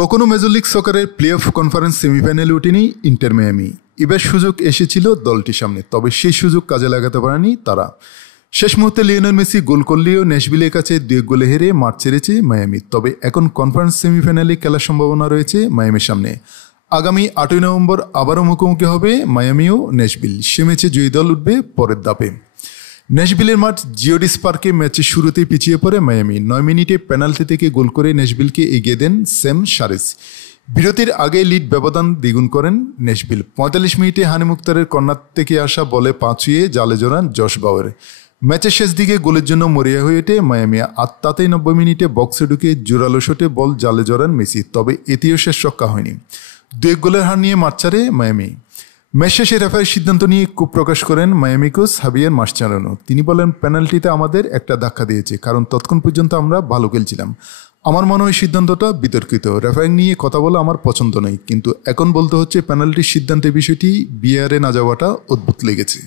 কখনো major league সকারের playoff conference সেমিফাইনালে ওঠেনি ইন্টার মায়ামি। এবার সুযোগ এসেছিল দলটির সামনে, তবে সেই সুযোগ কাজে লাগাতে পারেনি তারা। শেষ মুহূর্তে লিওনেল মেসি গোল করলেও ন্যাশভিলের কাছে 2 গোলে হেরে মাঠ ছেড়েছে মায়ামি। তবে এখন কনফারেন্স সেমিফাইনালে খেলার সম্ভাবনা রয়েছে মায়ামির সামনে। আগামী 8ই নভেম্বর আবারও মুখোমুখি হবে মায়ামি ও ন্যাশভিল। সে ম্যাচে জয়ী দল উঠবে পরের ধাপে। ন্যাশভিলের মাঠ জিওডিস পার্কে ম্যাচের শুরুতেই পিছিয়ে পড়ে মায়ামি। 9 মিনিটে পেনাল্টি থেকে গোল করে ন্যাশভিলকে এগিয়ে দেন স্যাম শারেস। বিরতির আগে লিড ব্যবধান দ্বিগুণ করেন ন্যাশভিল। 45 মিনিটে হানি মুখতারের কর্নার থেকে আসা বলে পা ছুঁয়ে জালে জড়ান জশ বাউয়ার। ম্যাচের শেষ দিকে গোলের জন্য মরিয়া হয়ে ওঠে মায়ামি। আর তাতেই 90 মিনিটে বক্সে ঢুকে জোরালো শটে বল জালে জড়ান মেসি। তবে এটিও শেষ রক্ষা হয়নি। 2 গোলের হার নিয়ে মাঠ ছাড়ে মায়ামি। ম্যাচ শেষে রেফারির সিদ্ধান্ত নিয়ে ক্ষোভ প্রকাশ করেন মায়ামি কোচ হাভিয়ার মাসচেরানো। তিনি বলেন, পেনাল্টিতে আমাদের একটা ধাক্কা দিয়েছে, কারণ ততক্ষণ পর্যন্ত আমরা ভালো খেলছিলাম। আমার মনে হয় সিদ্ধান্তটা বিতর্কিত। রেফারিং নিয়ে কথা বলা আমার পছন্দ নয়, কিন্তু এখন বলতে হচ্ছে পেনাল্টির সিদ্ধান্তের বিষয়টি বিআরে না যাওয়াটা অদ্ভুত লেগেছে।